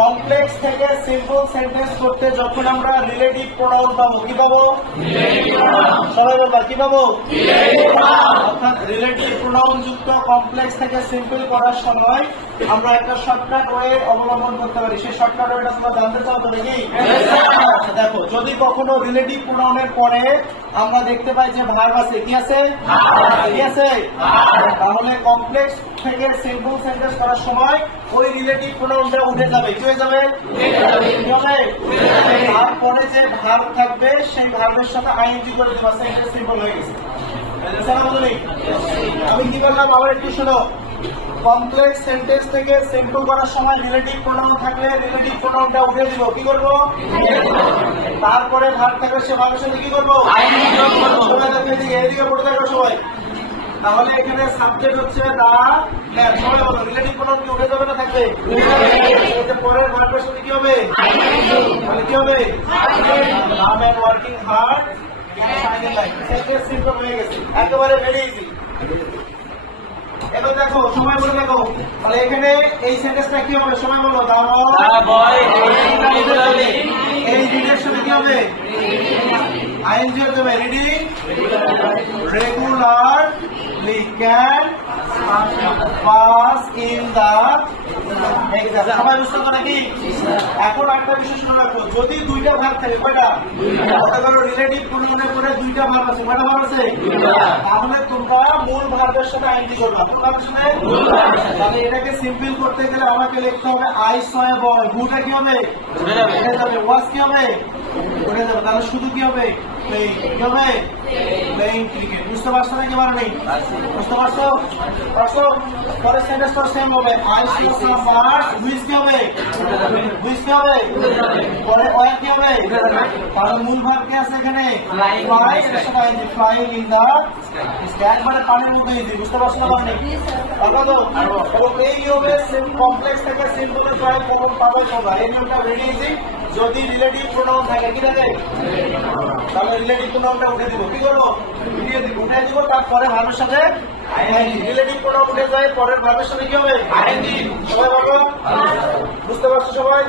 Complex থেকে simple sentence করতে যখন আমরা রিলেটিভ প্রোনাউন পাবো কি পাবো? সবাই বলবা কি পাবো? অর্থাৎ রিলেটিভ প্রোনাউন যুক্ত কমপ্লেক্স থেকে সিম্পল করার সময় আমরা একটা শর্টকাট ওয়ে অবলম্বন করতে পারি। সেই শর্টকাট ওয়েটা তোমরা জানতে চাও তো নাকি? দেখো, যদি কখনো রিলেটিভ প্রোনাউনের পরে আমরা দেখতে পাই যে ভার্ব আছে, কি আছে? কি আছে? তাহলে কমপ্লেক্স থেকে সিম্পল সেন্টেন্স করার সময় ওই রিলেটিভ প্রোনাউনটা উঠে যাবে। কি হয়ে যাবে? তারপরে যে ভার্ব থাকবে সেই ভার্বের সাথে আইএনজি করে দেওয়া, সেন্টেন্স সিম্পল হয়ে গেছে। আমি কি বললাম আবার একটু শোনো। কমপ্লেক্স সেন্টেন্স থেকে সিম্পল করার সময় রিলেটিভ প্রোনাউন থাকলে রিলেটিভ প্রোনাউনটা উঠে দিব। কি করবো? তারপরে ভার্ব থাকলে সে ভার্বের সাথে কি করবো? এদিকে পড়ে থাকবে সবাই। তাহলে এখানে সাবজেক্ট হচ্ছে দা ম্যান। সবাই বলো রিলেটিভ প্রোনাউন কি উঠে যাবে না থাকবে? পরের ভার্বের সাথে কি হবে? তাহলে কি হবে? The man working hard shining light. Sentence simple হয়ে গেছে, একেবারে ভেরি ইজি। এবার দেখো, সময় বলে দেখো, তাহলে এখানে এই সেন্টেন্সটা কি হবে? সময় বলো। দা বয় এই রিডের সাথে কি হবে? আইএনজি হবে। Reading regularly can pass in the exam. সবাই বুঝতে পারো নাকি? এখন একটা বিষয় মনে রাখো, যদি দুইটা ভার্ব থাকে, কয়টা? রিলেটিভ প্রোনাউনের পরে দুইটা ভার্ব আছে, কয়টা ভার্ব আছে? তাহলে তোমরা মূল ভার্বের সাথে আইএনজি করবা। তাহলে এটাকে সিম্পল করতে গেলে আমাকে লিখতে হবে আই স এ বয়। বুটা কি হবে? উঠে যাবে। ওয়াজ কি হবে? উঠে যাবে। তাহলে শুধু কি হবে? প্লেইং। কি হবে? Playing cricket. বুঝতে পারছো নাকি? মানে নেই বুঝতে পারছো? পরে সেন্টেন্স সেম হবে। I see some birds. Which কি হবে? হুইচ কি হবে? পরে ওয়ার কি হবে? তাহলে মূল ভার্ব কি আছে এখানে? Fly. Flying in the sky. মানে পানির মধ্যে ইজি। বুঝতে পারছো না? মানে এবং এই নিয়মে কমপ্লেক্স থেকে সিম্পলের প্রায় কখন পাবে তোমরা। এই নিয়মটা ভেরি ইজি। যদি রিলেটিভ প্রোনাউন থাকে, কি থাকে? তাহলে রিলেটিভ প্রোনাউনটা উঠে দিব। কি করবো? উঠে দিব। তারপরে ভার্বের সাথে আইএনজি। রিলেটিভ প্রোনাউন উঠে যায়, পরের ভার্বের সাথে কি হবে? আইএনজি। সবাই বলো। বুঝতে পারছো সবাই?